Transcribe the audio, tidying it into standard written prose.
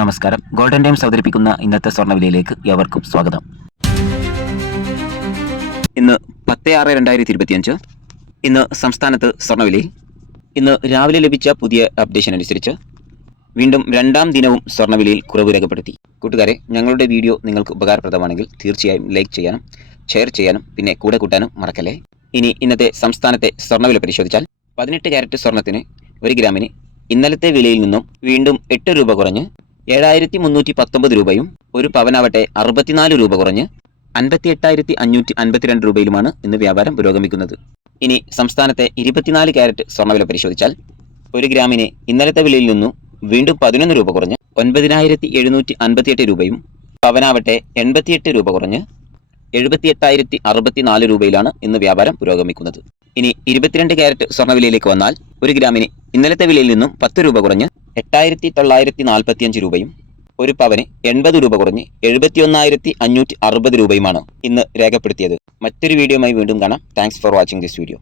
നമസ്കാരം. Golden times അവതരിപ്പിക്കുന്ന ഇന്നത്തെ സ്വർണ്ണവിലയിലേക്ക് ഏവർക്കും സ്വാഗതം. ഇന്ന് 10/6/2025. ഇന്ന് സംസ്ഥാനത്ത് സ്വർണ്ണവിലയിൽ ഇന്ന് രാവിലെ ലഭിച്ച പുതിയ അപ്ഡേഷൻ അനുസരിച്ച് വീണ്ടും രണ്ടാം ദിനവും സ്വർണ്ണവിലയിൽ കുറവ് രേഖപ്പെടുത്തി. കൂട്ടുകാരെ, ഞങ്ങളുടെ വീഡിയോ നിങ്ങൾക്ക് ഉപകാരപ്രദമാണെങ്കിൽ തീർച്ചയായും ലൈക്ക് ചെയ്യാനും ഷെയർ ചെയ്യാനും പിന്നെ കൂടെ കൂട്ടാനും മറക്കല്ലേ. ഇനി ഇന്നത്തെ സംസ്ഥാനത്തെ സ്വർണ്ണവില പരിശോധിച്ചാൽ 18 കാരറ്റ് സ്വർണ്ണത്തിന് 1 ഗ്രാമിന് ഇന്നലത്തെ വിലയിൽ നിന്നും വീണ്ടും 8 രൂപ കുറഞ്ഞ് 7319 രൂപയും, ഒരു പവനാവട്ടെ 64 രൂപ കുറഞ്ഞ് 58,552 രൂപയിലുമാണ് ഇന്ന് വ്യാപാരം പുരോഗമിക്കുന്നത്. ഇനി സംസ്ഥാനത്തെ 24 കാരറ്റ് സ്വർണ്ണവില പരിശോധിച്ചാൽ 1 ഗ്രാമിന് ഇന്നലത്തെ വിലയിൽ നിന്നും വീണ്ടും 11 രൂപ കുറഞ്ഞ് 9,758 രൂപയും, പവനാവട്ടെ 88 രൂപ കുറഞ്ഞ് 78,064 രൂപയിലാണ് ഇന്ന് വ്യാപാരം പുരോഗമിക്കുന്നത്. ഇനി 22 കാരറ്റ് സ്വർണ്ണവിലയിലേക്ക് വന്നാൽ 1 ഗ്രാമിന് ഇന്നലത്തെ വിലയിൽ നിന്നും 10 രൂപ കുറഞ്ഞ് 8,945 രൂപയും, ഒരു പവന് 80 രൂപ കുറഞ്ഞ് 71,560 രൂപയുമാണ് ഇന്ന് രേഖപ്പെടുത്തിയത്. മറ്റൊരു വീഡിയോയുമായി വീണ്ടും കാണാം. Thanks for watching this video.